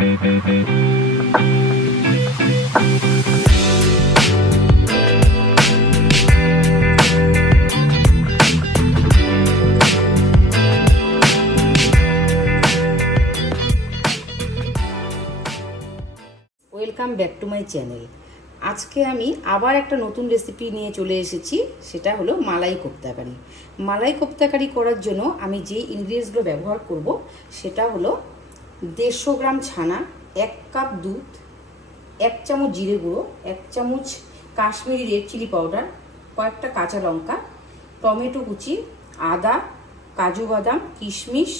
Welcome back to my channel. আজকে আমি আবার একটা নতুন রেসিপি নিয়ে চলে এসেছি, সেটা হলো মালাই কোপ্তাকারি। মালাই কোপ্তাকারি করার জন্য আমি যে ইনগ্রিডিয়েন্টসগুলো ব্যবহার করব সেটা হলো 150 গ্রাম ছানা, 1 কাপ দুধ, 1 চামচ জিরে গুঁড়ো, 1 চামচ কাশ্মীরি রেড চিলি পাউডার, কয়েকটা কাঁচা লঙ্কা, টমেটো কুচি, আদা, কাজু বাদাম, কিশমিশ,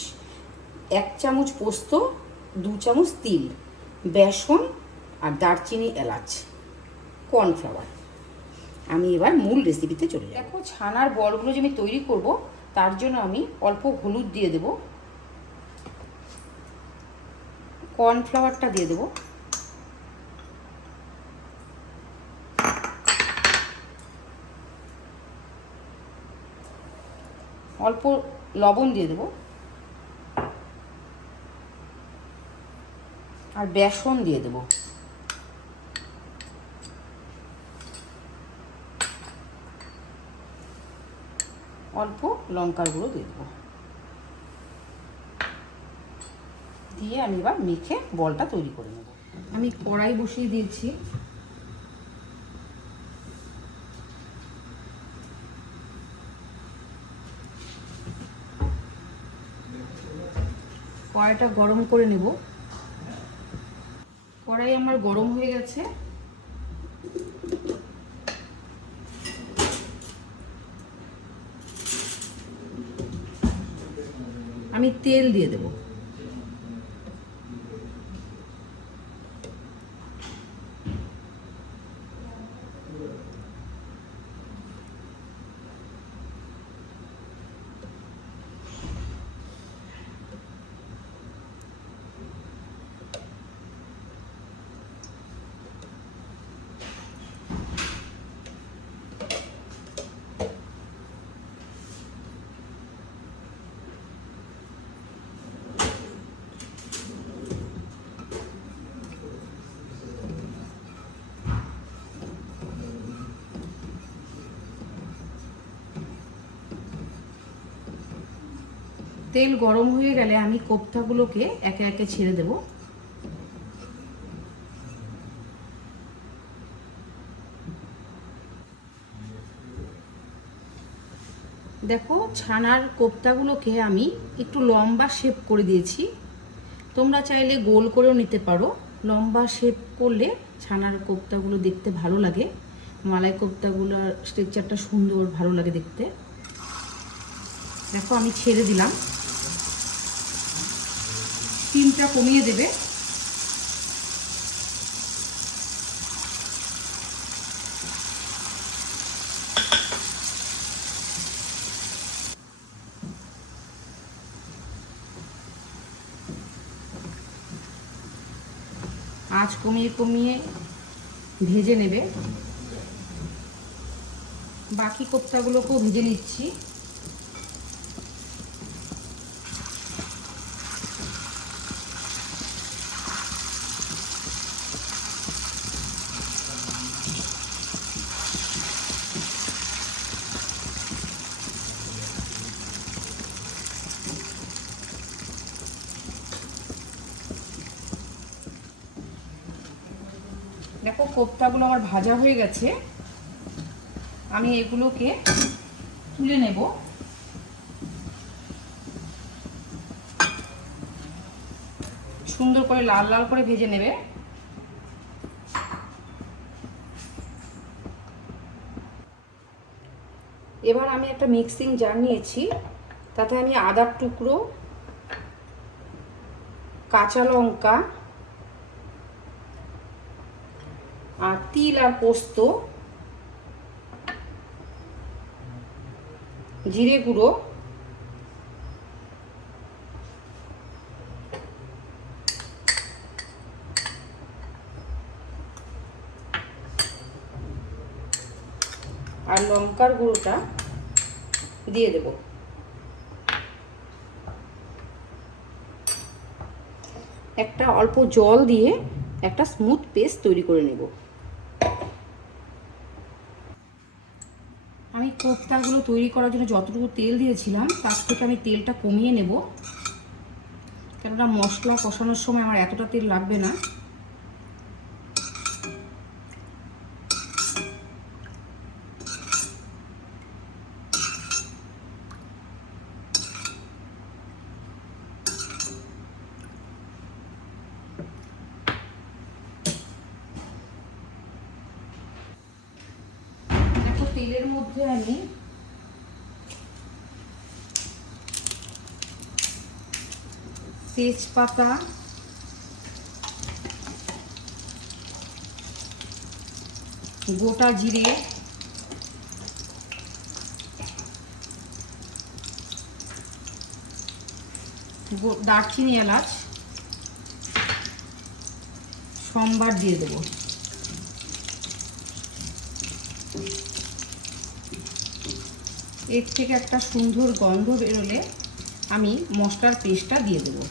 1 চামচ পোস্ত, 2 চামচ তিল, বেসন আর দারচিনি, এলাচ, কর্নফ্লাওয়ার। আমি এবার মূল রেসিপিতে চলে যাব। দেখো, ছানার বলগুলো যে আমি তৈরি করব তার জন্য আমি অল্প হলুদ দিয়ে দেব, কর্নফ্লাওয়ারটা দিয়ে দেব, অল্প লবণ দিয়ে দেব আর বেসন দিয়ে দেব। অল্প লঙ্কার গুঁড়ো দিয়ে দেবো, দিয়ে আমি এবার মেখে বলটা তৈরি করে নেব। আমি কড়াই বসিয়ে দিয়েছি, কড়াইটা গরম করে নেব। কড়াই আমার গরম হয়ে গেছে, আমি তেল দিয়ে দেব। তেল গরম হয়ে গেলে আমি কোপ্তাগুলোকে একে একে ছেড়ে দেব। দেখো, ছানার কোপ্তাগুলোকে আমি একটু লম্বা শেপ করে দিয়েছি। তোমরা চাইলে গোল করেও নিতে পারো। লম্বা শেপ করলে ছানার কোপ্তাগুলো দেখতে ভালো লাগে, মালাই কোপ্তাগুলোর স্ট্রাকচারটা সুন্দর, ভালো লাগে দেখতে। দেখো, আমি ছেড়ে দিলাম। স্টিমটা কমিয়ে দেবে। আঁচ কমিয়ে কমিয়ে ভেজে নেবে। বাকি কোপ্তাগুলোকেও ভেজে নিচ্ছি। দেখো, কোপ্তাগুলো আমার ভাজা হয়ে গেছে। আমি এগুলোকে তুলে নেব। সুন্দর করে লাল লাল করে ভেজে নেবে। এবার আমি একটা মিক্সিং জার নিয়েছি, তাতে আমি আদার টুকরো, কাঁচা লঙ্কা আর তিল আর পোস্ত, জিরে গুঁড়ো, আর লঙ্কার গুঁড়োটা দিয়ে দেব। একটা অল্প জল দিয়ে একটা স্মুথ পেস্ট তৈরি করে নেব। আমি কোফতাগুলো তৈরি করার জন্য যতটুকু তেল দিয়েছিলাম তার থেকে আমি তেলটা কমিয়ে নেব, কেননা মশলা কষানোর সময় আমার এতটা তেল লাগবে না। দেখো তেলের মধ্যে আমি তেজপাতা, গোটা জিরে, দারচিনি, এলাচ সম্বার দিয়ে দেবো। এর থেকে একটা সুন্দর গন্ধ বেরোলে আমি মশলার পেস্টটা দিয়ে দেবো।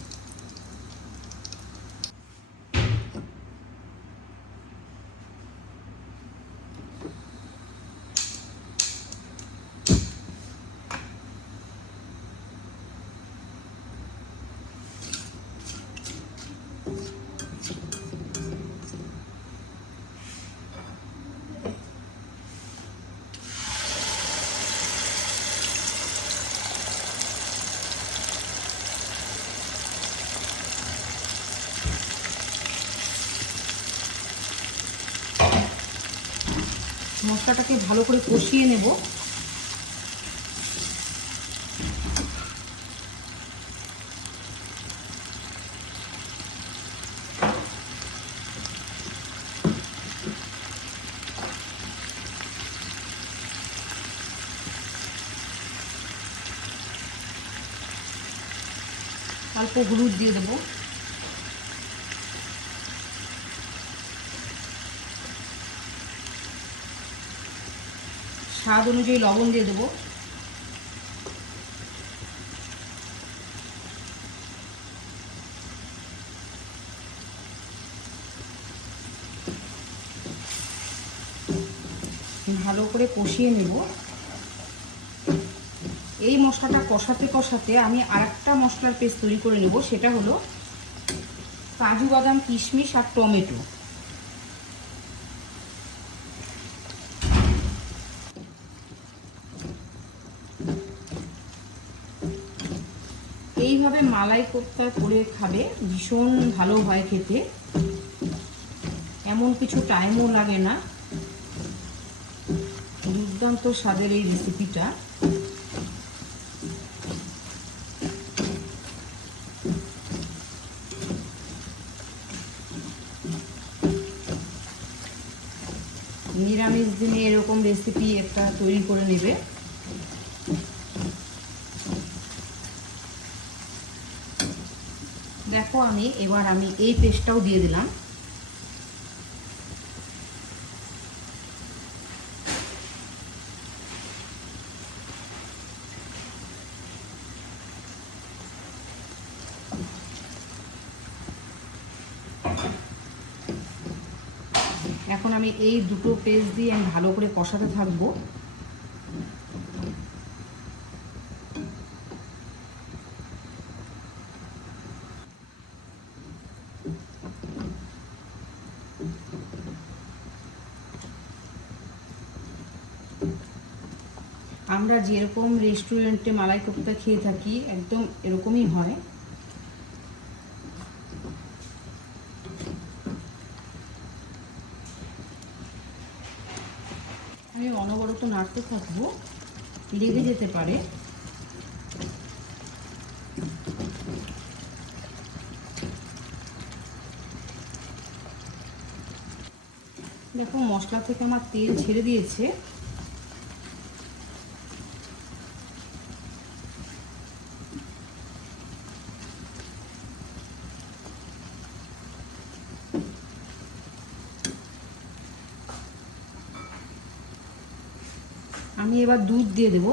মশলাটাকে ভালো করে কষিয়ে নেব। অল্প হলুদ দিয়ে দেবো। স্বাদ অনুযায়ী লবণ দিয়ে দেবো। ভালো করে কষিয়ে নেব। এই মশলাটা কষাতে কষাতে আমি আরেকটা মশলার পেস্ট তৈরি করে নেব, সেটা হলো কাজু বাদাম, কিশমিশ আর টমেটো। এইভাবে মালাই কোফতা করে খাবে, ভীষণ ভালো হয় খেতে, এমন কিছু টাইমও লাগে না। দুর্দান্ত স্বাদের এই রেসিপিটা। নিরামিষ দিনে এরকম রেসিপি একটা তৈরি করে নেবে। দেখো এবার আমি এই পেস্টটাও দিয়ে দিলাম। এখন আমি এই দুটো পেস্ট দিয়ে আমি ভালো করে কষাতে থাকবো। আমরা যেরকম রেস্টুরেন্টে মালাই কোফতা খেয়ে থাকি একদম এরকমই হয়। আমি অনবরত নাড়তে থাকবো, লেগে যেতে পারে। দেখো মশলা থেকে আমার তেল ছেড়ে দিয়েছে। আমি এবার দুধ দিয়ে দেব।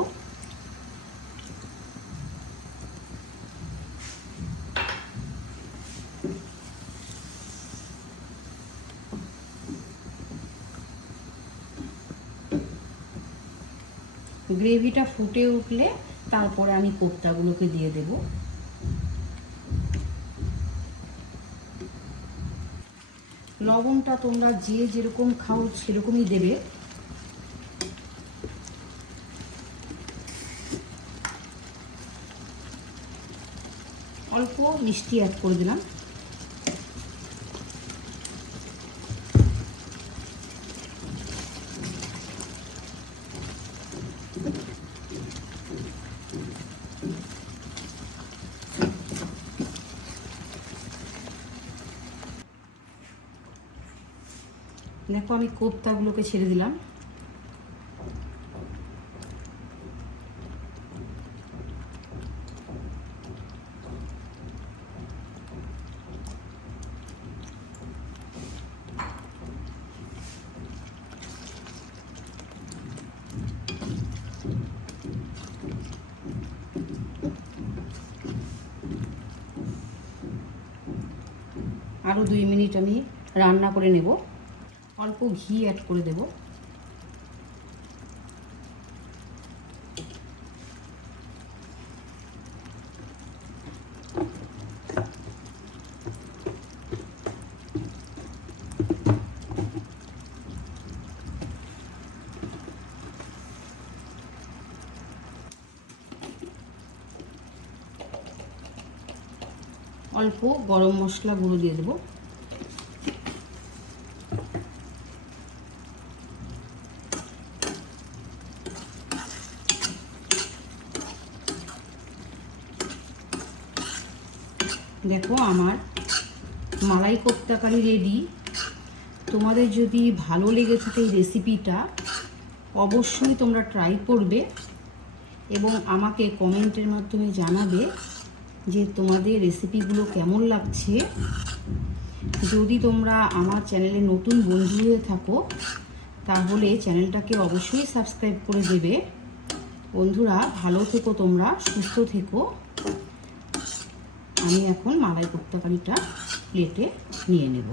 গ্রেভিটা ফুটে উঠলে তারপরে আমি কোপ্তাগুলোকে দিয়ে দেব। লবণটা তোমরা যে যেরকম খাও সেরকমই দেবে। অল্প মিষ্টি অ্যাড করে দিলাম। দেখো আমি কোপ্তাগুলোকে ছেড়ে দিলাম। আরও 2 মিনিট আমি রান্না করে নেব। অল্প ঘি অ্যাড করে দেব। অল্প গরম মশলা গুঁড়ো দিয়ে দেবো। দেখো আমার মালাই কোপ্তা কারি রেডি। তোমাদের যদি ভালো লেগে থাকে এই রেসিপিটা অবশ্যই তোমরা ট্রাই করবে এবং আমাকে কমেন্টের মাধ্যমে জানাবে যে তোমাদের রেসিপিগুলো কেমন লাগছে। যদি তোমরা আমার চ্যানেলে নতুন বন্ধু হয়ে থাকো তাহলে চ্যানেলটাকে অবশ্যই সাবস্ক্রাইব করে দেবে। বন্ধুরা ভালো থেকো, তোমরা সুস্থ থেকো। আমি এখন মালাই কোপ্তা কারিটা প্লেটে নিয়ে নেব।